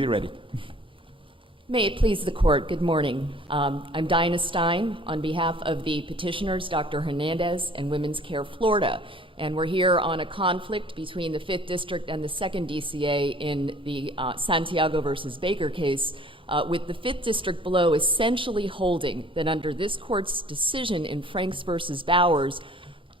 Be ready. May it please the court, good morning. I'm Dinah Stein on behalf of the petitioners, Dr. Hernandez and Women's Care Florida. And we're here on a conflict between the 5th District and the 2nd DCA in the Santiago versus Baker case, with the 5th District below essentially holding that under this court's decision in Franks versus Bowers,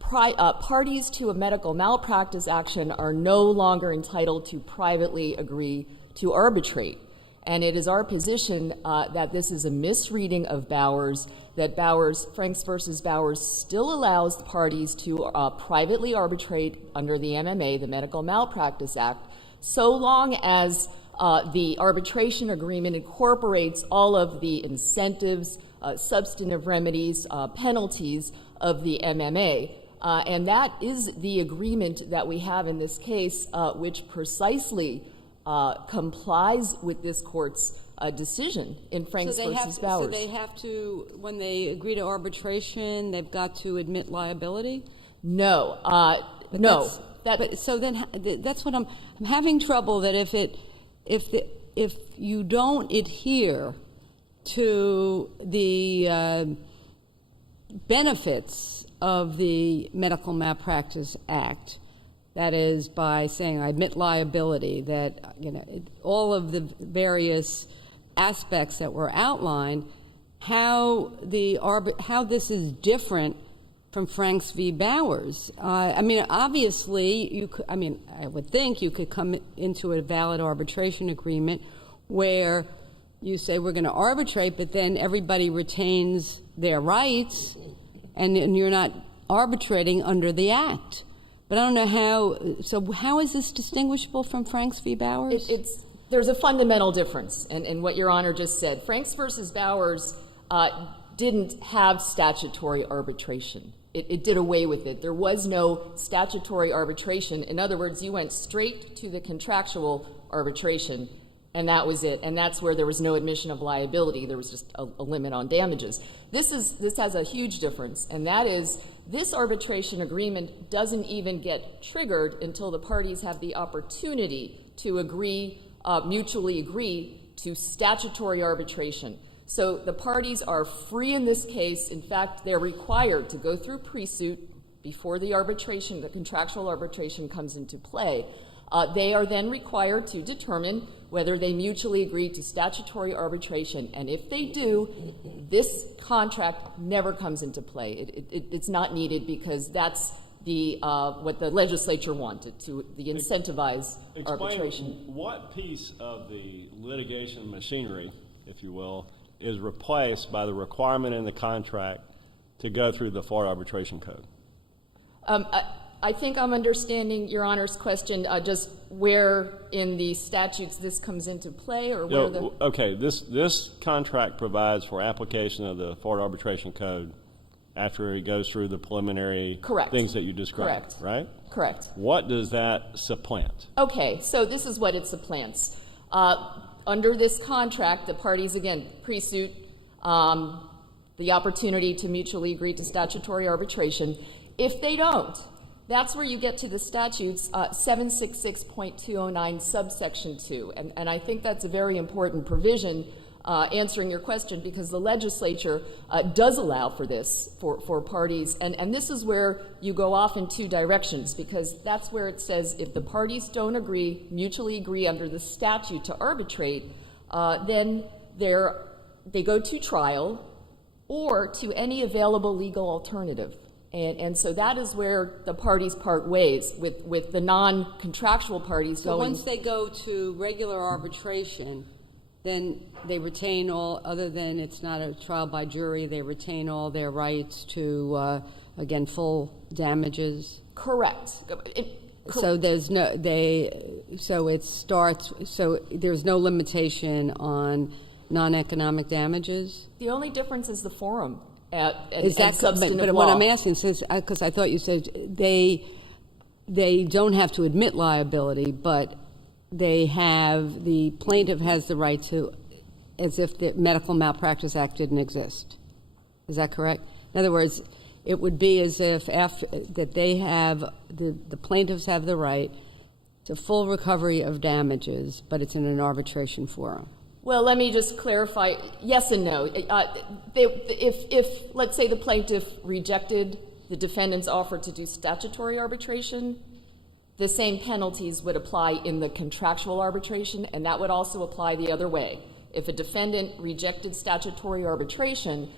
parties to a medical malpractice action are no longer entitled to privately agree to arbitrate. And it is our position that this is a misreading of Bowers, that Franks versus Bowers still allows the parties to privately arbitrate under the MMA, the Medical Malpractice Act, so long as the arbitration agreement incorporates all of the incentives, substantive remedies, penalties of the MMA. And that is the agreement that we have in this case, which precisely complies with this court's decision in Franks versus Bowers. So they have to, when they agree to arbitration, they've got to admit liability? No, no. So then that's what I'm having trouble. That if you don't adhere to the benefits of the Medical Malpractice Act, that is, by saying I admit liability, that all of the various aspects that were outlined, how this is different from Franks v. Bowers. Obviously, I would think you could come into a valid arbitration agreement where you say we're going to arbitrate, but then everybody retains their rights, and you're not arbitrating under the Act. But I don't know how. So how is this distinguishable from Franks v. Bowers? There's a fundamental difference in what Your Honor just said. Franks versus Bowers didn't have statutory arbitration. It did away with it. There was no statutory arbitration. In other words, you went straight to the contractual arbitration, and that was it. And that's where there was no admission of liability. There was just a limit on damages. This has a huge difference, and that is this arbitration agreement doesn't even get triggered until the parties have the opportunity to mutually agree to statutory arbitration. So the parties are free in this case. In fact, they're required to go through pre-suit before the contractual arbitration comes into play. They are then required to determine whether they mutually agree to statutory arbitration. And if they do, this contract never comes into play. It's not needed because that's what the legislature wanted, the incentivize arbitration. Explain what piece of the litigation machinery, if you will, is replaced by the requirement in the contract to go through the Florida Arbitration Code? I think I'm understanding Your Honor's question, just where in the statutes this comes into play, or where Okay, this contract provides for application of the Florida Arbitration Code after it goes through the preliminary things that you described, right? Correct. What does that supplant? Okay, so this is what it supplants. Under this contract, the parties, again, pre-suit the opportunity to mutually agree to statutory arbitration. If they don't, that's where you get to the statutes, 766.209 subsection 2. And I think that's a very important provision answering your question, because the legislature does allow for this for parties. And this is where you go off in two directions, because that's where it says if the parties don't mutually agree under the statute to arbitrate, then they go to trial or to any available legal alternative. And so that is where the parties part ways, with the non-contractual parties going. So once they go to regular arbitration, then they retain all, other than it's not a trial by jury, they retain all their rights to, again, full damages? Correct. So there's no, so there's no limitation on non-economic damages? The only difference is the forum. Is that substantive law? What I'm asking is, because I thought you said they don't have to admit liability, but the plaintiff has the right to, as if the Medical Malpractice Act didn't exist. Is that correct? In other words, it would be as if after that they have the plaintiffs have the right to full recovery of damages, but it's in an arbitration forum? Well, let me just clarify. Yes and no. If let's say the plaintiff rejected the defendant's offer to do statutory arbitration, the same penalties would apply in the contractual arbitration, and that would also apply the other way. If a defendant rejected statutory arbitration,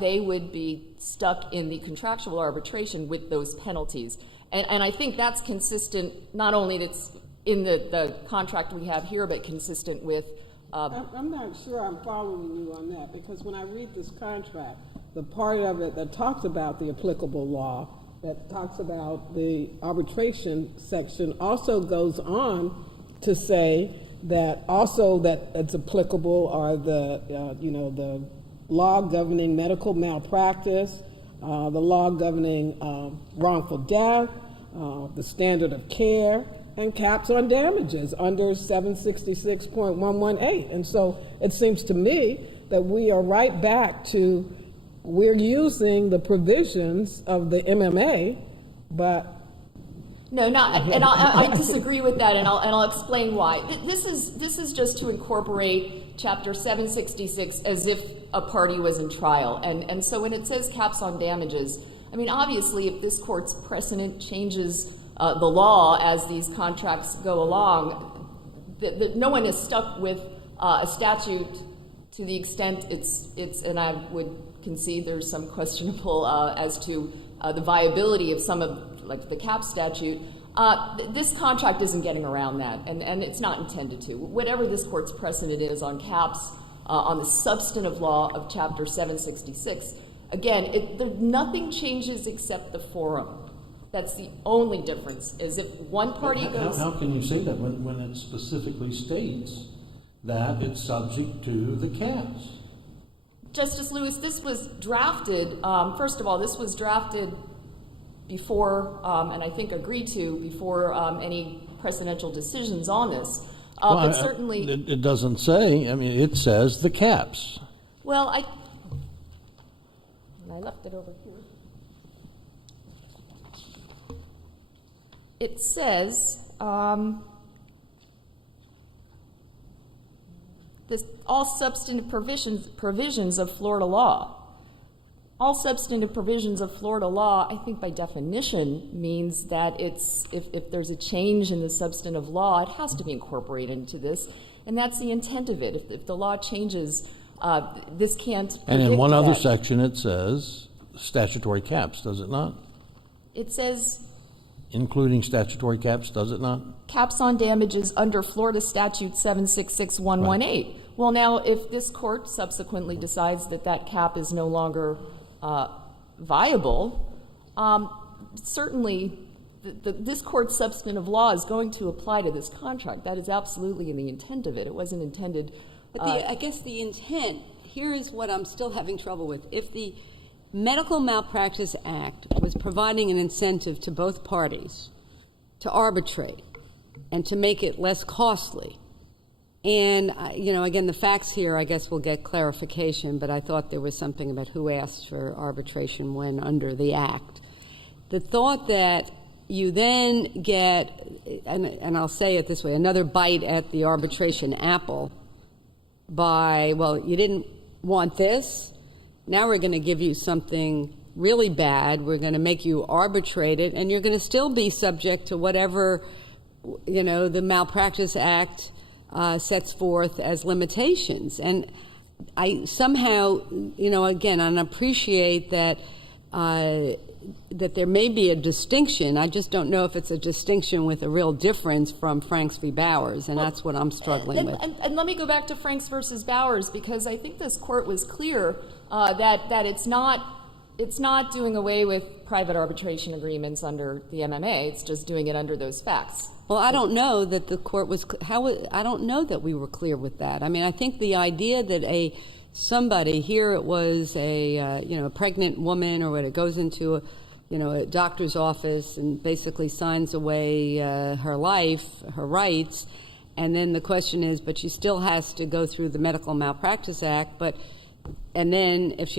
they would be stuck in the contractual arbitration with those penalties. And I think that's consistent, not only that's in the contract we have here, but consistent with... I'm not sure I'm following you on that, because when I read this contract, the part of it that talks about the applicable law, that talks about the arbitration section, also goes on to say that also that it's applicable are the, the law governing medical malpractice, the law governing wrongful death, the standard of care, and caps on damages under 766.118. And so it seems to me that we are right back to, we're using the provisions of the MMA, but... No, and I disagree with that, and I'll explain why. This is just to incorporate Chapter 766 as if a party was in trial. And so when it says caps on damages, I mean, obviously, if this court's precedent changes the law as these contracts go along, no one is stuck with a statute to the extent it's, and I would concede there's some questionable as to the viability of some of, like the cap statute. This contract isn't getting around that, and it's not intended to. Whatever this court's precedent is on caps, on the substantive law of Chapter 766, again, nothing changes except the forum. That's the only difference, is if one party goes... How can you say that when it specifically states that it's subject to the caps? Justice Lewis, this was drafted, first of all, this was drafted before, and I think agreed to, before any precedential decisions on this. But certainly... It doesn't say, I mean, it says the caps. Well, I left it over here. It says, all substantive provisions of Florida law. All substantive provisions of Florida law, I think by definition, means that if there's a change in the substantive law, it has to be incorporated into this, and that's the intent of it. If the law changes, this can't predict And in one other that. section it says statutory caps, does it not? It says... Including statutory caps, does it not? Caps on damages under Florida Statute 766.118. Right. Well, now, if this court subsequently decides that that cap is no longer viable, certainly this court's substantive law is going to apply to this contract. That is absolutely in the intent of it. It wasn't intended... But I guess the intent, here is what I'm still having trouble with. If the Medical Malpractice Act was providing an incentive to both parties to arbitrate and to make it less costly, and, again, the facts here, I guess we'll get clarification, but I thought there was something about who asked for arbitration when under the Act. The thought that you then get, and I'll say it this way, another bite at the arbitration apple by, well, you didn't want this, now we're going to give you something really bad, we're going to make you arbitrate it, and you're going to still be subject to whatever, the Malpractice Act sets forth as limitations. And I somehow, again, I appreciate that that there may be a distinction. I just don't know if it's a distinction with a real difference from Franks v. Bowers, and that's what I'm struggling with. And let me go back to Franks versus Bowers, because I think this court was clear that it's not doing away with private arbitration agreements under the MMA. It's just doing it under those facts. Well, I don't know that the court was. I don't know that we were clear with that. I mean, I think the idea that somebody here, it was a pregnant woman or what, it goes into a doctor's office and basically signs away her life, her rights, and then the question is, but she still has to go through the Medical Malpractice Act, and then if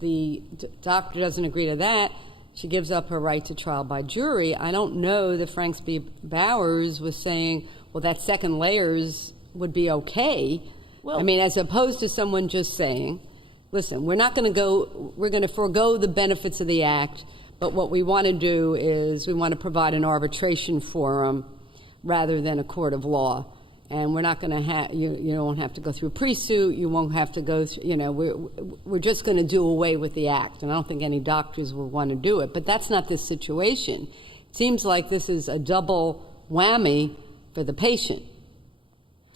the doctor doesn't agree to that, she gives up her right to trial by jury. I don't know that Franks v. Bowers was saying, well, that second layers would be okay. Well, I mean, as opposed to someone just saying, listen, we're going to forego the benefits of the act, but what we want to do is we want to provide an arbitration forum rather than a court of law. And we're not going to have, you don't have to go through pre-suit, you won't have to go through, we're just going to do away with the act. And I don't think any doctors will want to do it. But that's not this situation. It seems like this is a double whammy for the patient.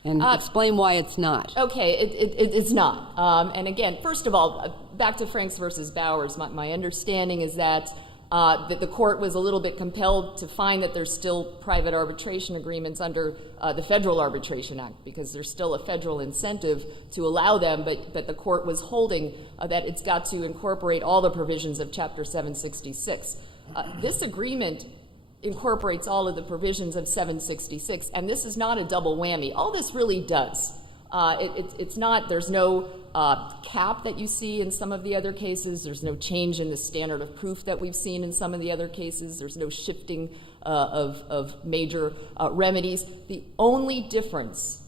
And explain why it's not. Okay, it's not. And again, first of all, back to Franks versus Bowers, my understanding is that the court was a little bit compelled to find that there's still private arbitration agreements under the Federal Arbitration Act, because there's still a federal incentive to allow them, but the court was holding that it's got to incorporate all the provisions of Chapter 766. This agreement incorporates all of the provisions of 766, and this is not a double whammy. All this really does, it's not, there's no cap that you see in some of the other cases. There's no change in the standard of proof that we've seen in some of the other cases. There's no shifting of major remedies. The only difference,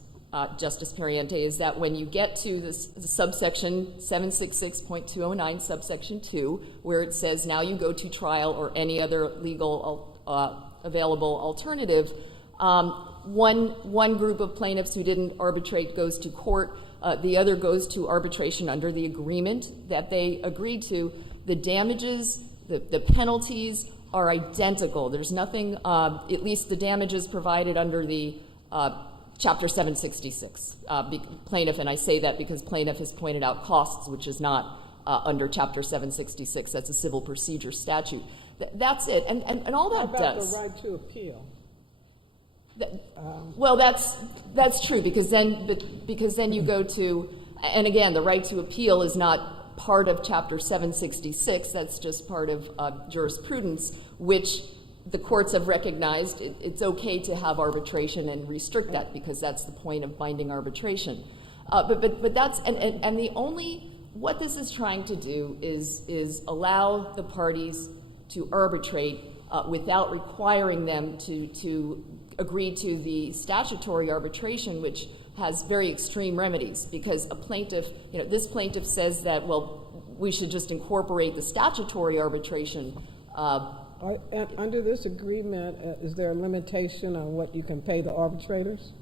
Justice Pariente, is that when you get to this subsection 766.209, subsection 2, where it says now you go to trial or any other legal available alternative, one group of plaintiffs who didn't arbitrate goes to court. The other goes to arbitration under the agreement that they agreed to. The damages, the penalties are identical. There's nothing, at least the damages provided under the Chapter 766 plaintiff, and I say that because plaintiff has pointed out costs, which is not under Chapter 766. That's a civil procedure statute. That's it, and all that does. How about the right to appeal? Well, that's true, because then you go to, and again, the right to appeal is not part of Chapter 766. That's just part of jurisprudence, which the courts have recognized. It's okay to have arbitration and restrict that, because that's the point of binding arbitration. But that's and the only what this is trying to do is allow the parties to arbitrate without requiring them to agree to the statutory arbitration, which has very extreme remedies, because a plaintiff, this plaintiff says that, well, we should just incorporate the statutory arbitration. Under this agreement, is there a limitation on what you can pay the arbitrators?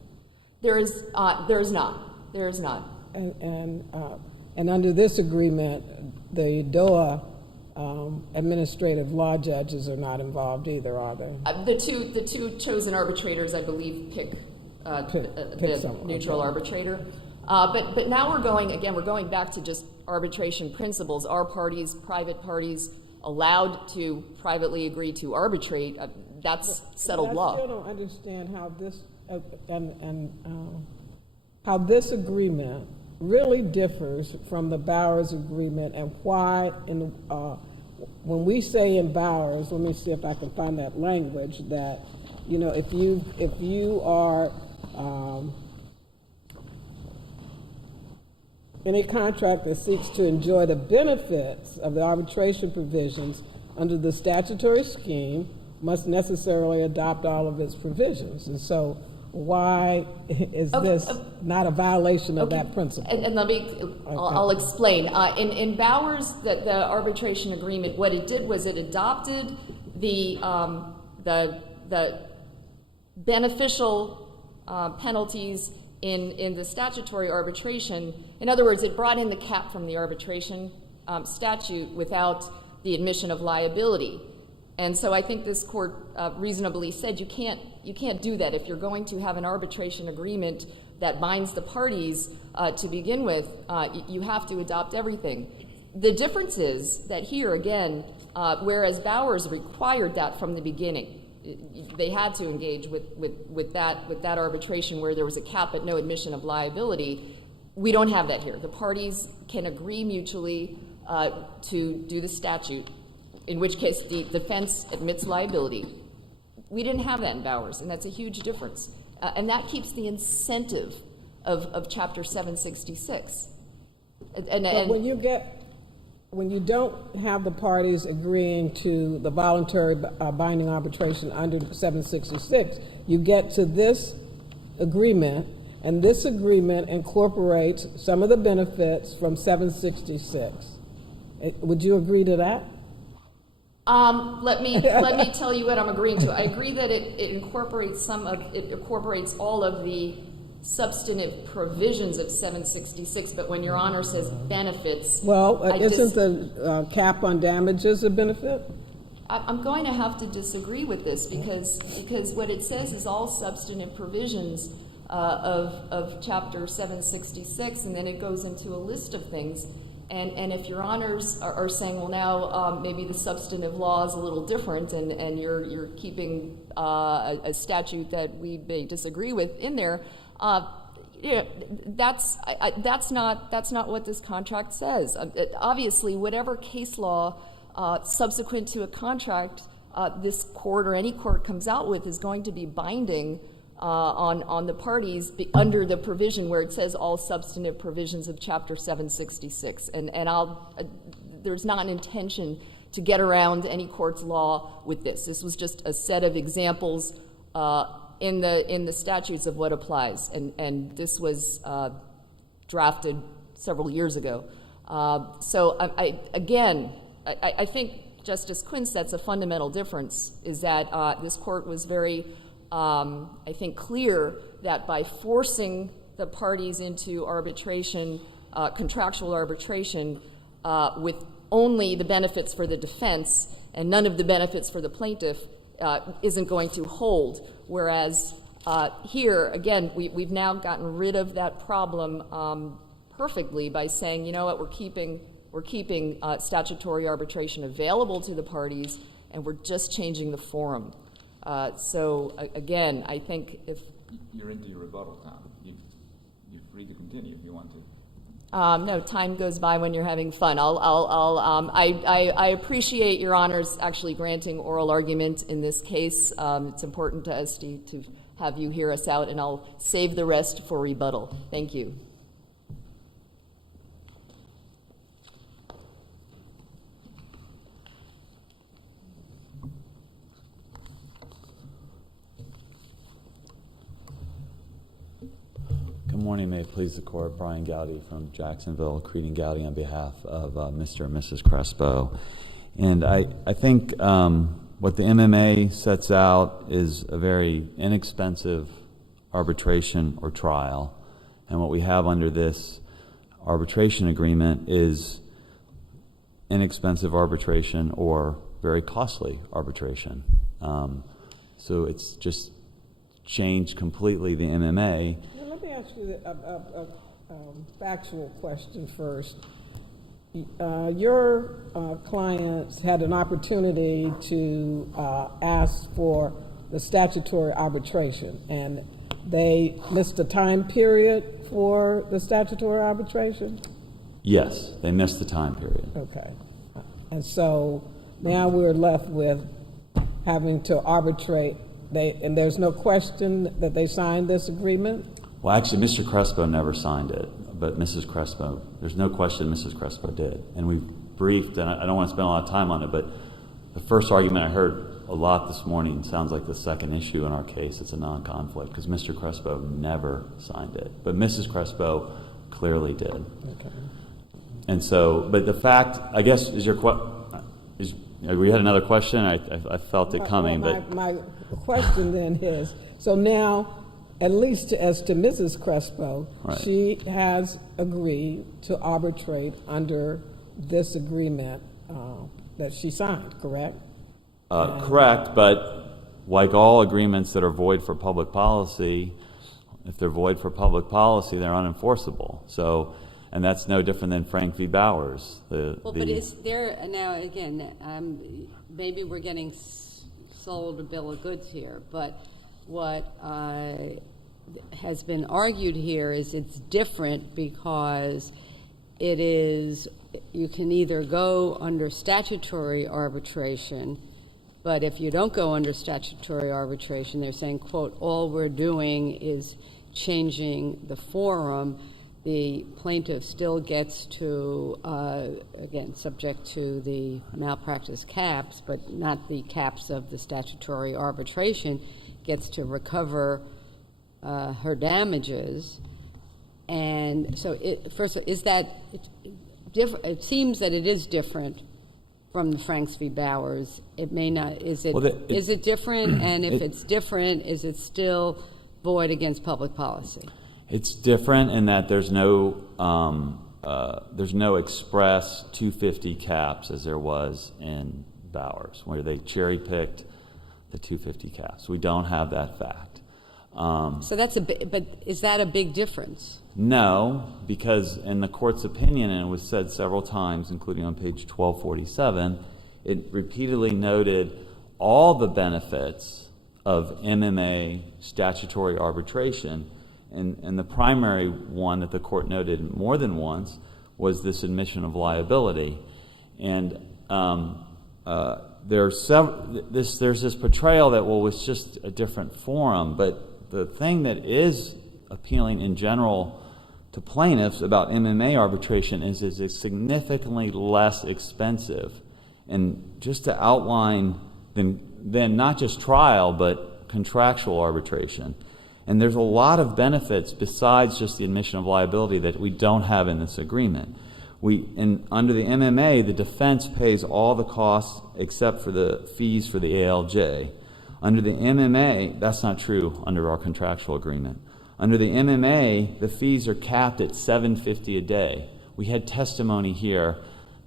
There is not. There is not. And under this agreement, the DOA administrative law judges are not involved either, are they? The two chosen arbitrators, I believe, pick the neutral arbitrator. But now we're going back to just arbitration principles. Are parties, private parties, allowed to privately agree to arbitrate? That's settled law. I still don't understand how this how this agreement really differs from the Bowers agreement, and why when we say in Bowers, let me see if I can find that language, that if you are any contract that seeks to enjoy the benefits of the arbitration provisions under the statutory scheme must necessarily adopt all of its provisions. And so why is this not a violation of that principle? And let me, I'll explain. In Bowers, the arbitration agreement, what it did was it adopted the beneficial penalties in the statutory arbitration. In other words, it brought in the cap from the arbitration statute without the admission of liability. And so I think this court reasonably said you can't do that. If you're going to have an arbitration agreement that binds the parties to begin with, you have to adopt everything. The difference is that here, again, whereas Bowers required that from the beginning, they had to engage with that arbitration where there was a cap but no admission of liability. We don't have that here. The parties can agree mutually to do the statute, in which case the defense admits liability. We didn't have that in Bowers, and that's a huge difference. And that keeps the incentive of Chapter 766. But when you get, when you don't have the parties agreeing to the voluntary binding arbitration under 766, you get to this agreement, and this agreement incorporates some of the benefits from 766. Would you agree to that? Let me tell you what I'm agreeing to. I agree that it incorporates all of the substantive provisions of 766, but when Your Honor says benefits, well, isn't the cap on damages a benefit? I'm going to have to disagree with this because what it says is all substantive provisions of Chapter 766, and then it goes into a list of things. And if Your Honors are saying, well, now maybe the substantive law is a little different, and you're keeping a statute that we may disagree with in there, that's not what this contract says. Obviously, whatever case law subsequent to a contract this court or any court comes out with is going to be binding on the parties under the provision where it says all substantive provisions of Chapter 766. And there's not an intention to get around any court's law with this. This was just a set of examples in the statutes of what applies, and this was drafted several years ago. So I think Justice Quinn sets a fundamental difference, is that this court was very, I think, clear that by forcing the parties into arbitration, contractual arbitration, with only the benefits for the defense and none of the benefits for the plaintiff, isn't going to hold. Whereas here, again, we've now gotten rid of that problem perfectly by saying, you know what, we're keeping statutory arbitration available to the parties, and we're just changing the forum. So again, I think if you're into your rebuttal time, you're free to continue if you want to. No, time goes by when you're having fun. I appreciate Your Honors actually granting oral argument in this case. It's important to us to have you hear us out, and I'll save the rest for rebuttal. Thank you. Good morning, may it please the court. Brian Gowdy from Jacksonville, Creed & Gowdy on behalf of Mr. and Mrs. Crespo. And I think what the MMA sets out is a very inexpensive arbitration or trial. And what we have under this arbitration agreement is inexpensive arbitration or very costly arbitration. So it's just changed completely the MMA. Let me ask you a factual question first. Your clients had an opportunity to ask for the statutory arbitration, and they missed the time period for the statutory arbitration? Yes, they missed the time period. Okay. And so now we're left with having to arbitrate. And there's no question that they signed this agreement? Well, actually, Mr. Crespo never signed it, but Mrs. Crespo, there's no question Mrs. Crespo did. And we've briefed, and I don't want to spend a lot of time on it, but the first argument I heard a lot this morning sounds like the second issue in our case. It's a non-conflict, because Mr. Crespo never signed it. But Mrs. Crespo clearly did. Okay. And so, but the fact, I guess, is your we had another question? I felt it coming. My question then is, so now, at least as to Mrs. Crespo, right, she has agreed to arbitrate under this agreement that she signed, correct? Correct, but like all agreements that are void for public policy, if they're void for public policy, they're unenforceable. So, and that's no different than Frank v. Bowers. But is there, now again, maybe we're getting sold a bill of goods here, but what has been argued here is it's different because it is, you can either go under statutory arbitration, but if you don't go under statutory arbitration, they're saying, quote, all we're doing is changing the forum. the plaintiff still gets to, again, subject to the malpractice caps, but not the caps of the statutory arbitration, gets to recover her damages. And so, first, is that different? It seems that it is different from the Franks v. Bowers. It may not. Is it? Is it different? And if it's different, is it still void against public policy? It's different in that there's no express 250 caps as there was in Bowers, where they cherry picked the 250 caps. We don't have that fact. So that's but is that a big difference? No, because in the court's opinion, and it was said several times, including on page 1247, it repeatedly noted all the benefits of MMA statutory arbitration, and the primary one that the court noted more than once was this admission of liability. And there's this portrayal that, well, it's just a different forum, but the thing that is appealing in general to plaintiffs about MMA arbitration is it's significantly less expensive. And just to outline then not just trial, but contractual arbitration. And there's a lot of benefits besides just the admission of liability that we don't have in this agreement. Under the MMA, the defense pays all the costs except for the fees for the ALJ. Under the MMA, that's not true under our contractual agreement. Under the MMA, the fees are capped at $750 a day. We had testimony here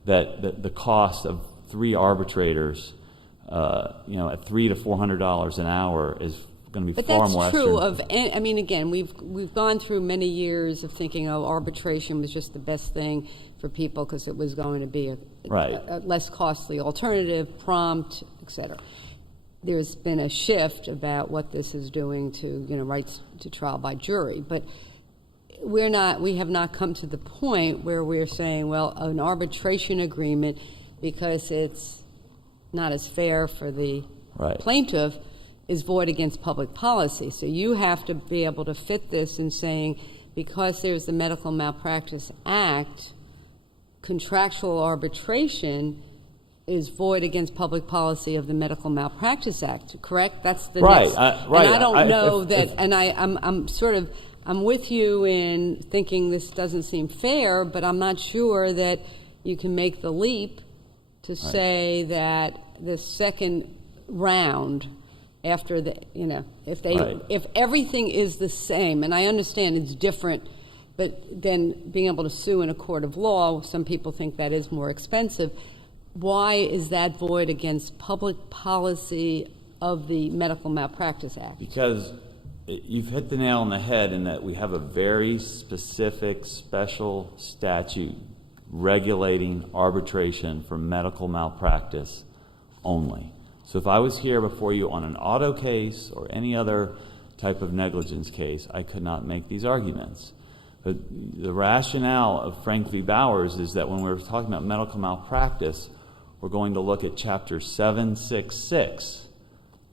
that the cost of 3 arbitrators, at $300 to $400 an hour is going to be far more. But that's true of. I mean, again, we've gone through many years of thinking, arbitration was just the best thing for people because it was going to be a less costly alternative, prompt, etc. There's been a shift about what this is doing to rights to trial by jury, but we have not come to the point where we're saying, well, an arbitration agreement, because it's not as fair for the plaintiff, is void against public policy. So you have to be able to fit this in saying, because there's the Medical Malpractice Act, contractual arbitration is void against public policy of the Medical Malpractice Act, correct? That's the right. next. Right. And I don't know that. And I'm with you in thinking this doesn't seem fair, but I'm not sure that you can make the leap to say that the second round, after if everything is the same, and I understand it's different, but then being able to sue in a court of law, some people think that is more expensive. Why is that void against public policy of the Medical Malpractice Act? Because you've hit the nail on the head in that we have a very specific special statute regulating arbitration for medical malpractice only. So if I was here before you on an auto case or any other type of negligence case, I could not make these arguments. But the rationale of Frank v. Bowers is that when we're talking about medical malpractice, we're going to look at Chapter 766,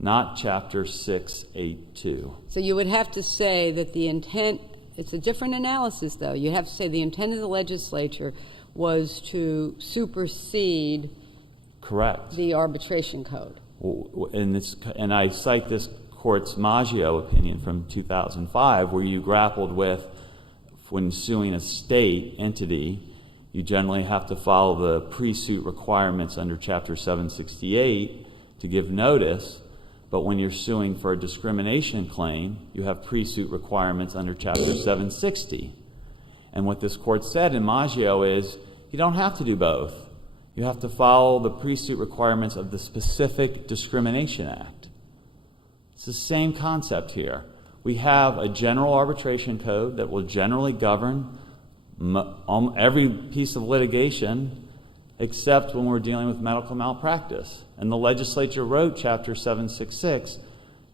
not Chapter 682. So you would have to say that the intent, it's a different analysis though, you have to say the intent of the legislature was to supersede the arbitration code. And I cite this court's Maggio opinion from 2005, where you grappled with, when suing a state entity, you generally have to follow the pre-suit requirements under Chapter 768 to give notice, but when you're suing for a discrimination claim, you have pre-suit requirements under Chapter 760. And what this court said in Maggio is, you don't have to do both. You have to follow the pre-suit requirements of the specific Discrimination Act. It's the same concept here. We have a general arbitration code that will generally govern every piece of litigation except when we're dealing with medical malpractice. And the legislature wrote Chapter 766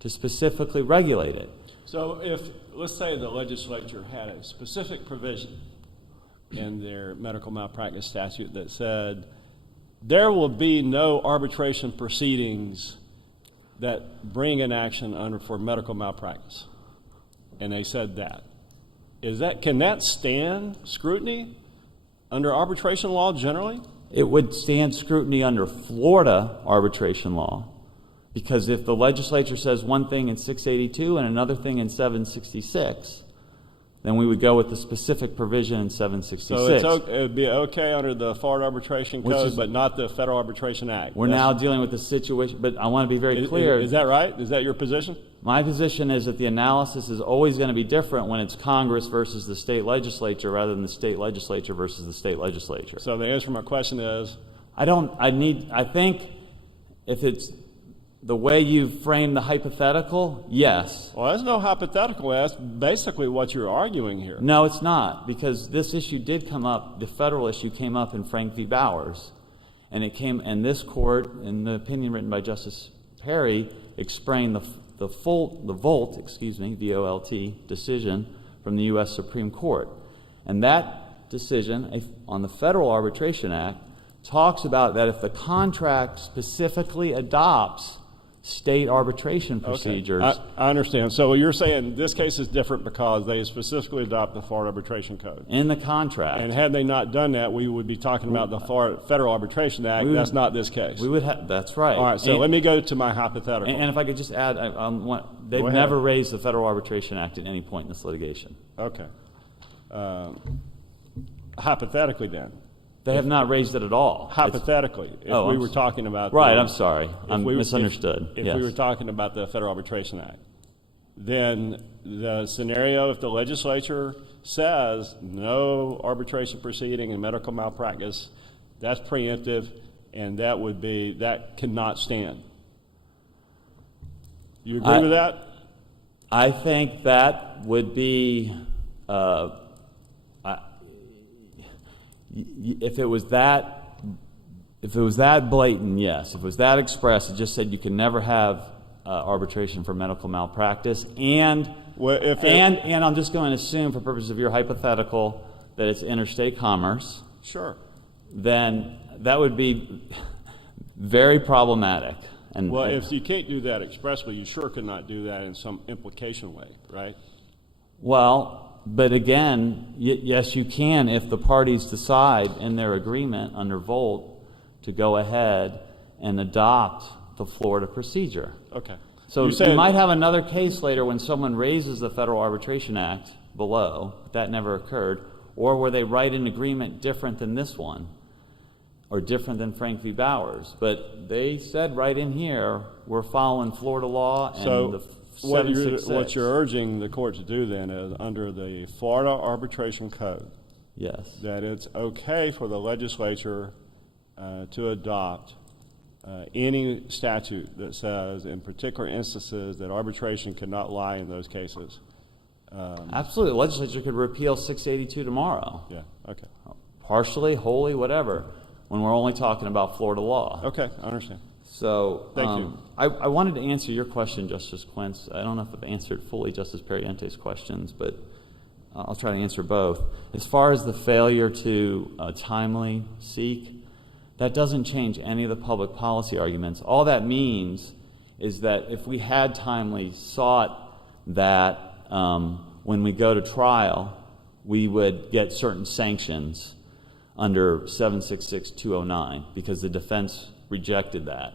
to specifically regulate it. So if, let's say the legislature had a specific provision in their medical malpractice statute that said there will be no arbitration proceedings that bring an action for medical malpractice. And they said that. Can that stand scrutiny under arbitration law generally? It would stand scrutiny under Florida arbitration law, because if the legislature says one thing in 682 and another thing in 766, then we would go with the specific provision in 766. So it would be okay under the Florida Arbitration Code, but not the Federal Arbitration Act. We're now dealing with the situation, but I want to be very clear. Is that right? Is that your position? My position is that the analysis is always going to be different when it's Congress versus the state legislature rather than the state legislature versus the state legislature. So the answer to my question is? I think if it's the way you frame the hypothetical, yes. Well, that's no hypothetical. That's basically what you're arguing here. No, it's not, because this issue did come up, the federal issue came up in Frank v. Bowers, and this court, in the opinion written by Justice Perry, explained the Volt, V-O-L-T, decision from the U.S. Supreme Court. And that decision on the Federal Arbitration Act talks about that if the contract specifically adopts state arbitration procedures. Okay. I understand. So you're saying this case is different because they specifically adopt the Florida Arbitration Code. In the contract. And had they not done that, we would be talking about the Federal Arbitration Act. That's not this case. That's right. All right, so let me go to my hypothetical. And if I could just add, they've never raised the Federal Arbitration Act at any point in this litigation. Okay. Hypothetically then. They have not raised it at all. Hypothetically, if we were talking about... Right, I'm sorry. I misunderstood. If we were talking about the Federal Arbitration Act, then the scenario, if the legislature says no arbitration proceeding and medical malpractice, that's preemptive, and that cannot stand. You agree with that? I think that would be... If it was that blatant, yes. If it was that express, it just said you can never have arbitration for medical malpractice, and I'm just going to assume, for purposes of your hypothetical, that it's interstate commerce. Sure. Then that would be very problematic. If you can't do that expressly, you sure could not do that in some implication way, right? Well. But again, yes, you can if the parties decide in their agreement under Volt to go ahead and adopt the Florida procedure. Okay. So you might have another case later when someone raises the Federal Arbitration Act below, but that never occurred, or where they write an agreement different than this one, or different than Frank v. Bowers. But they said right in here, we're following Florida law and the what you're urging the court to do then is, under the Florida Arbitration Code, yes, that it's okay for the legislature to adopt any statute that says, in particular instances, that arbitration cannot lie in those cases. Absolutely. The legislature could repeal 682 tomorrow. Yeah, okay. Partially, wholly, whatever, when we're only talking about Florida law. Okay, I understand. So, thank you. I wanted to answer your question, Justice Quince. I don't know if I've answered fully Justice Periente's questions, but I'll try to answer both. As far as the failure to timely seek, that doesn't change any of the public policy arguments. All that means is that if we had timely sought that when we go to trial, we would get certain sanctions under 766-209 because the defense rejected that.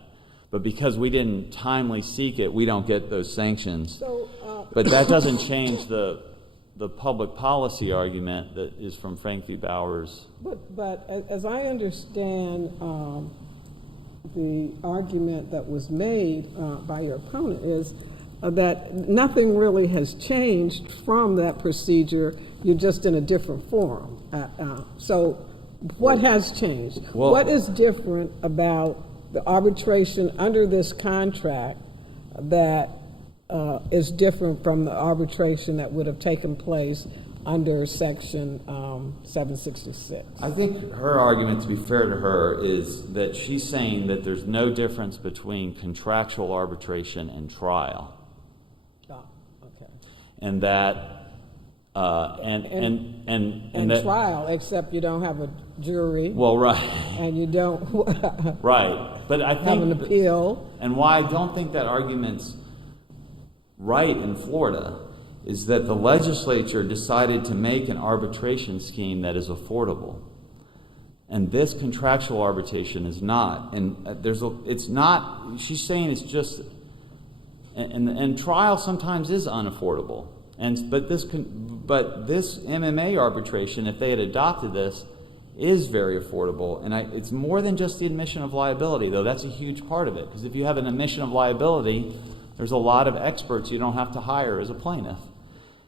But because we didn't timely seek it, we don't get those sanctions. But that doesn't change the public policy argument that is from Frank v. Bowers. But as I understand the argument that was made by your opponent is that nothing really has changed from that procedure. You're just in a different forum. So what has changed? What is different about the arbitration under this contract that is different from the arbitration that would have taken place under Section 766? I think her argument, to be fair to her, is that she's saying that there's no difference between contractual arbitration and trial. Oh, okay. And that and that, trial, except you don't have a jury. Well, right. And you don't right. But I think have an appeal. And why I don't think that argument's right in Florida is that the legislature decided to make an arbitration scheme that is affordable. And this contractual arbitration is not. And it's not, she's saying it's just, and trial sometimes is unaffordable. But this MMA arbitration, if they had adopted this, is very affordable. And it's more than just the admission of liability, though. That's a huge part of it. Because if you have an admission of liability, there's a lot of experts you don't have to hire as a plaintiff.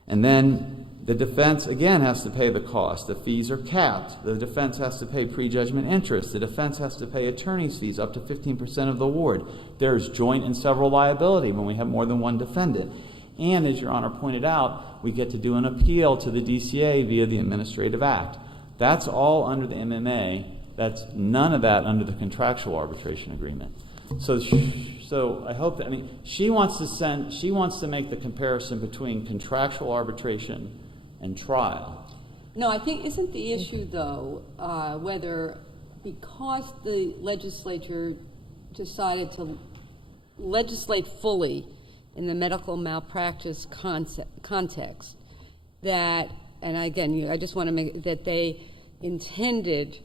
And then the defense, again, has to pay the cost. The fees are capped. The defense has to pay prejudgment interest. The defense has to pay attorney's fees up to 15% of the award. There's joint and several liability when we have more than one defendant. And as Your Honor pointed out, we get to do an appeal to the DCA via the Administrative Act. That's all under the MMA. That's none of that under the contractual arbitration agreement. So I hope that, she wants to make the comparison between contractual arbitration and trial. No, I think, isn't the issue, though, whether because the legislature decided to legislate fully in the medical malpractice context, that, and again, I just want to make that they intended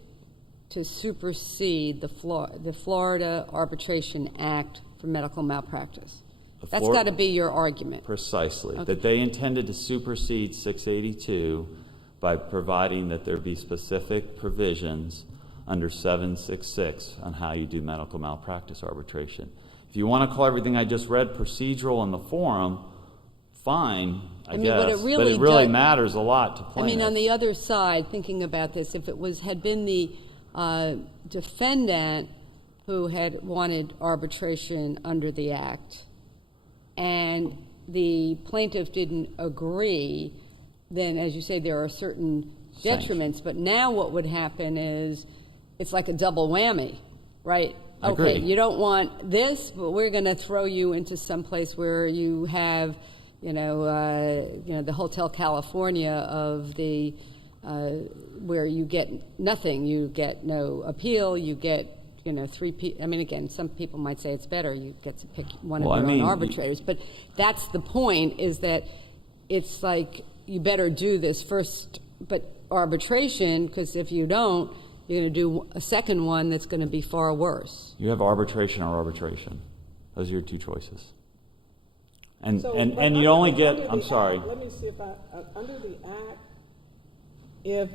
to supersede the Florida Arbitration Act for medical malpractice. That's got to be your argument. Precisely. Okay. That they intended to supersede 682 by providing that there be specific provisions under 766 on how you do medical malpractice arbitration. If you want to call everything I just read procedural in the forum, fine, I guess. But it really matters a lot to plaintiffs. On the other side, thinking about this, if it had been the defendant who had wanted arbitration under the Act, and the plaintiff didn't agree, then, as you say, there are certain detriments. But now what would happen is it's like a double whammy, right? Agreed. Okay, you don't want this, but we're going to throw you into some place where you have, the Hotel California of the where you get nothing, you get no appeal, you get 3 people. Again, some people might say it's better you get to pick one of your own arbitrators, but that's the point, is that it's like you better do this first, but arbitration, because if you don't, you're going to do a second one that's going to be far worse. You have arbitration or arbitration. Those are your two choices. And But you only get, under I'm the sorry. Act, let me see if under the Act, if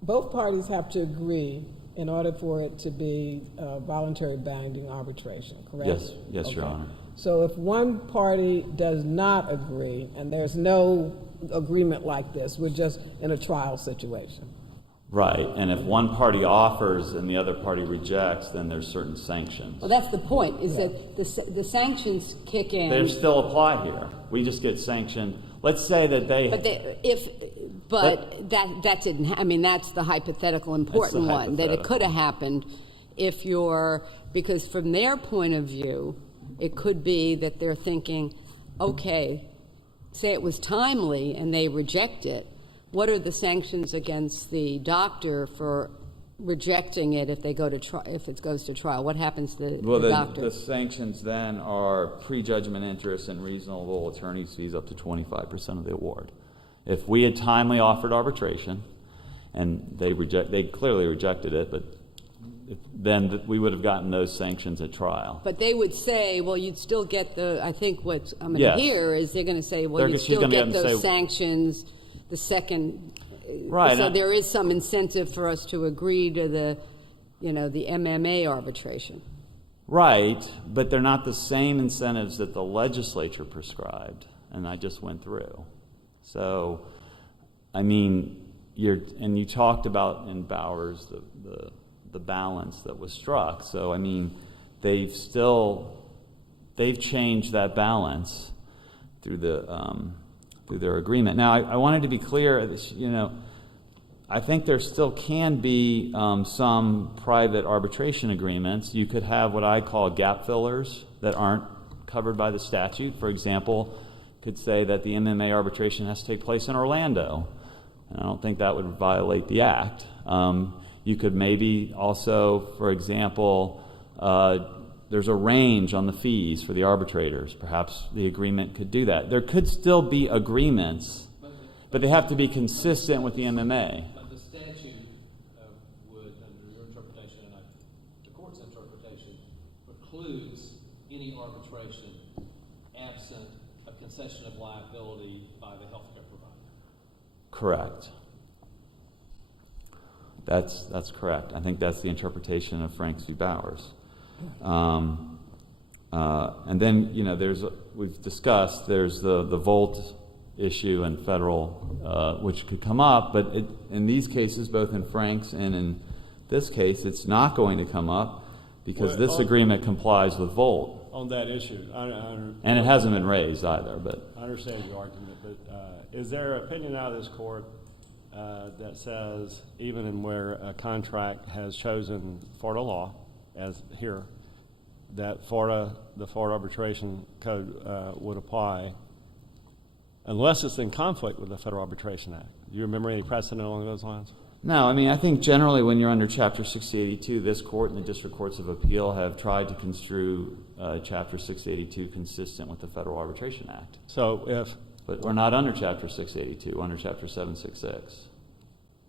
both parties have to agree in order for it to be voluntary binding arbitration, correct? Yes, okay. Your Honor. So if one party does not agree, and there's no agreement like this, we're just in a trial situation. Right, and if one party offers and the other party rejects, then there's certain sanctions. Well, that's the point, is that the sanctions kick in. They still apply here. We just get sanctioned. Let's say that they... that didn't... that's the hypothetical important one, that it could have happened if because from their point of view, it could be that they're thinking, okay, say it was timely and they reject it, what are the sanctions against the doctor for rejecting it if they go to if it goes to trial? What happens to the doctor? The sanctions then are prejudgment interest and reasonable attorney's fees up to 25% of the award. If we had timely offered arbitration and they clearly rejected it, but then we would have gotten those sanctions at trial. But they would say, well, you'd still get I think what I'm going to hear is they're going to say, well, you'd still get those sanctions the second. Right. So there is some incentive for us to agree to the MMA arbitration. Right, but they're not the same incentives that the legislature prescribed, and I just went through. So, you talked about in Bowers the balance that was struck. So, they've changed that balance through their agreement. Now, I wanted to be clear, I think there still can be some private arbitration agreements. You could have what I call gap fillers that aren't covered by the statute. For example, could say that the MMA arbitration has to take place in Orlando. And I don't think that would violate the Act. You could maybe also, for example, there's a range on the fees for the arbitrators. Perhaps the agreement could do that. There could still be agreements, but they have to be consistent with the MMA. But the statute would, under your interpretation and the court's interpretation, precludes any arbitration absent a concession of liability by the healthcare provider. Correct. That's correct. I think that's the interpretation of Franks v. Bowers. And then, we've discussed, there's the Volt issue and federal, which could come up, but in these cases, both in Franks and in this case, it's not going to come up because this agreement complies with Volt. On that issue. And it hasn't been raised either. But I understand your argument, but is there an opinion out of this court that says even in where a contract has chosen Florida law, as here, that the Florida Arbitration Code would apply unless it's in conflict with the Federal Arbitration Act? Do you remember any precedent along those lines? no, I mean, I think generally when you're under Chapter 6082, this court and the district courts of appeal have tried to construe Chapter 682 consistent with the Federal Arbitration Act. But we're not under Chapter 682, we're under Chapter 766.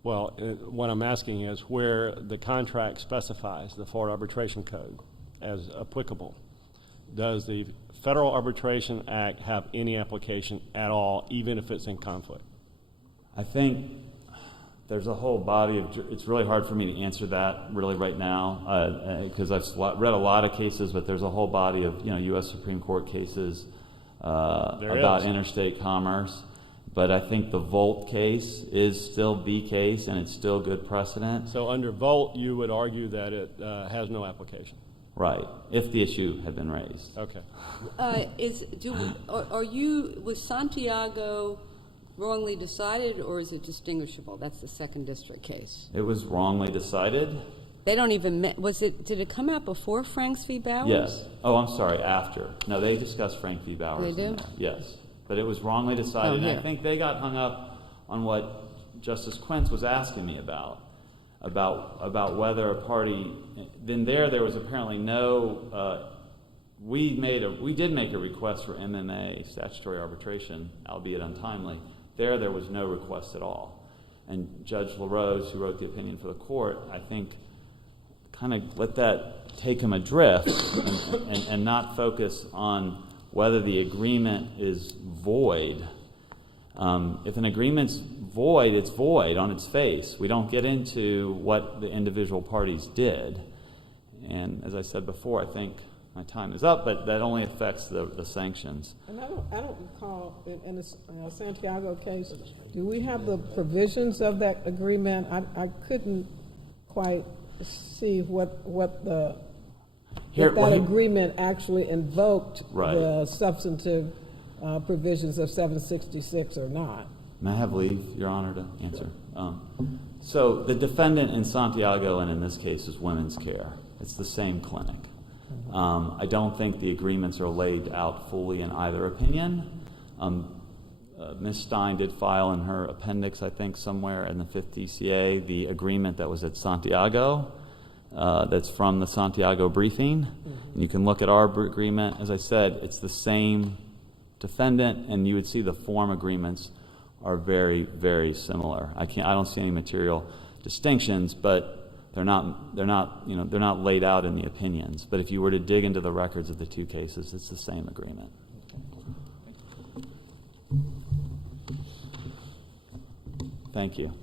Well, what I'm asking is where the contract specifies the Florida Arbitration Code as applicable, does the Federal Arbitration Act have any application at all, even if it's in conflict? I think there's a whole body of, it's really hard for me to answer that really right now because I've read a lot of cases, but there's a whole body of U.S. Supreme Court cases about interstate commerce. But I think the Volt case is still the case, and it's still good precedent. So under Volt, you would argue that it has no application? Right, if the issue had been raised. Okay. Was Santiago wrongly decided, or is it distinguishable? That's the second district case. It was wrongly decided. They don't even, did it come out before Franks v. Bowers? Yes. Oh, I'm sorry, after. No, they discussed Frank v. Bowers. They do? Yes. But it was wrongly decided, and I think they got hung up on what Justice Quince was asking me about whether a party, then there was apparently no, we did make a request for MMA, statutory arbitration, albeit untimely. There was no request at all. And Judge LaRose, who wrote the opinion for the court, I think kind of let that take him adrift and not focus on whether the agreement is void. If an agreement's void, it's void on its face. We don't get into what the individual parties did. And as I said before, I think my time is up, but that only affects the sanctions. And I don't recall, in the Santiago case, do we have the provisions of that agreement? I couldn't quite see what that agreement actually invoked the substantive provisions of 766 or not. May I have leave, Your Honor, to answer? So the defendant in Santiago and in this case is Women's Care. It's the same clinic. I don't think the agreements are laid out fully in either opinion. Ms. Stein did file in her appendix, I think, somewhere in the 5th DCA, the agreement that was at Santiago. That's from the Santiago briefing. And you can look at our agreement. As I said, it's the same defendant, and you would see the form agreements are very, very similar. I don't see any material distinctions, but they're not laid out in the opinions. But if you were to dig into the records of the two cases, it's the same agreement. Thank you.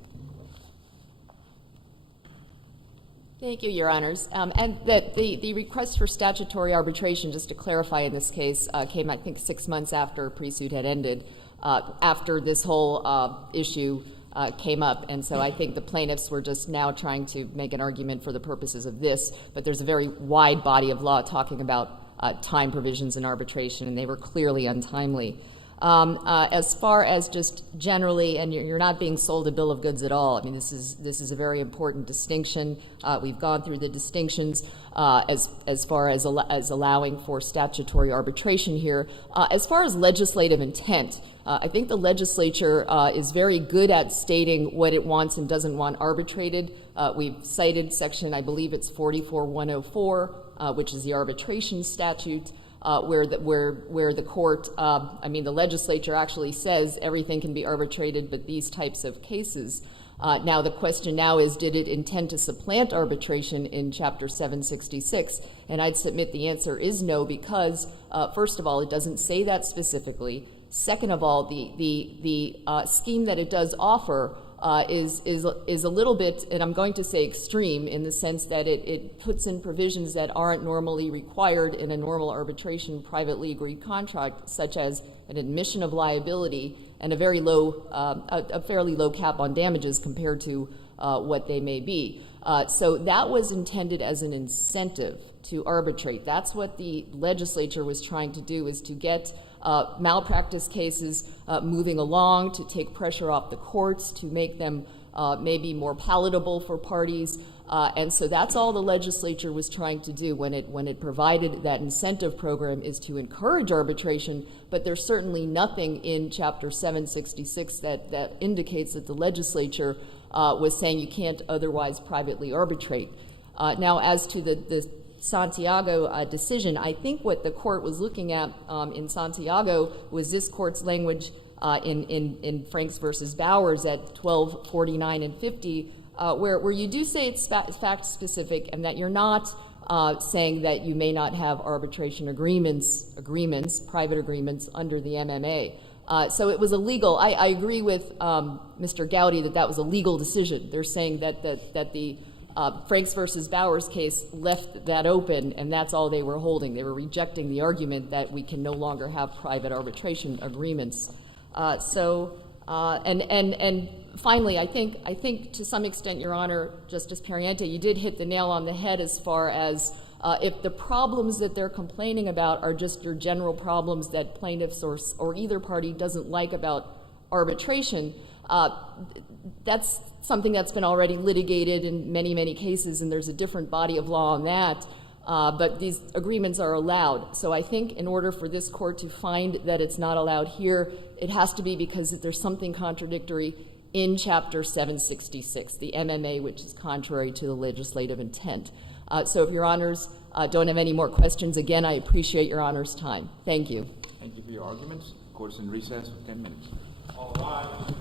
Thank you, Your Honors. And the request for statutory arbitration, just to clarify in this case, came, I think, 6 months after pre-suit had ended, after this whole issue came up. And so I think the plaintiffs were just now trying to make an argument for the purposes of this, but there's a very wide body of law talking about time provisions in arbitration, and they were clearly untimely. As far as just generally, and you're not being sold a bill of goods at all. I mean, this is a very important distinction. We've gone through the distinctions as far as allowing for statutory arbitration here. As far as legislative intent, I think the legislature is very good at stating what it wants and doesn't want arbitrated. We've cited section, I believe it's 44104 which is the arbitration statute, where the court, the legislature actually says everything can be arbitrated, but these types of cases. Now the question now is, did it intend to supplant arbitration in Chapter 766? And I'd submit the answer is no, because first of all, it doesn't say that specifically. Second of all, the scheme that it does offer is a little bit, and I'm going to say extreme, in the sense that it puts in provisions that aren't normally required in a normal arbitration privately agreed contract, such as an admission of liability and a very low, a fairly low cap on damages compared to what they may be. So that was intended as an incentive to arbitrate. That's what the legislature was trying to do, is to get malpractice cases moving along, to take pressure off the courts, to make them maybe more palatable for parties. And so that's all the legislature was trying to do when it provided that incentive program, is to encourage arbitration, but there's certainly nothing in Chapter 766 that indicates that the legislature was saying you can't otherwise privately arbitrate. Now, as to the Santiago decision, I think what the court was looking at in Santiago was this court's language in Franks versus Bowers at 1249 and 50, where you do say it's fact specific, and that you're not saying that you may not have arbitration agreements, private agreements under the MMA. So it was a legal. I agree with Mr. Gowdy that was a legal decision. They're saying that the Franks versus Bowers case left that open, and that's all they were holding. They were rejecting the argument that we can no longer have private arbitration agreements. And finally, I think to some extent, Your Honor, Justice Pariente, you did hit the nail on the head as far as if the problems that they're complaining about are just your general problems that plaintiffs or either party doesn't like about arbitration, that's something that's been already litigated in many, many cases, and there's a different body of law on that. But these agreements are allowed. So I think in order for this court to find that it's not allowed here, it has to be because there's something contradictory in Chapter 766, the MMA, which is contrary to the legislative intent. So if Your Honors don't have any more questions, again, I appreciate Your Honors' time. Thank you. Thank you for your arguments. Court is in recess for 10 minutes. All rise.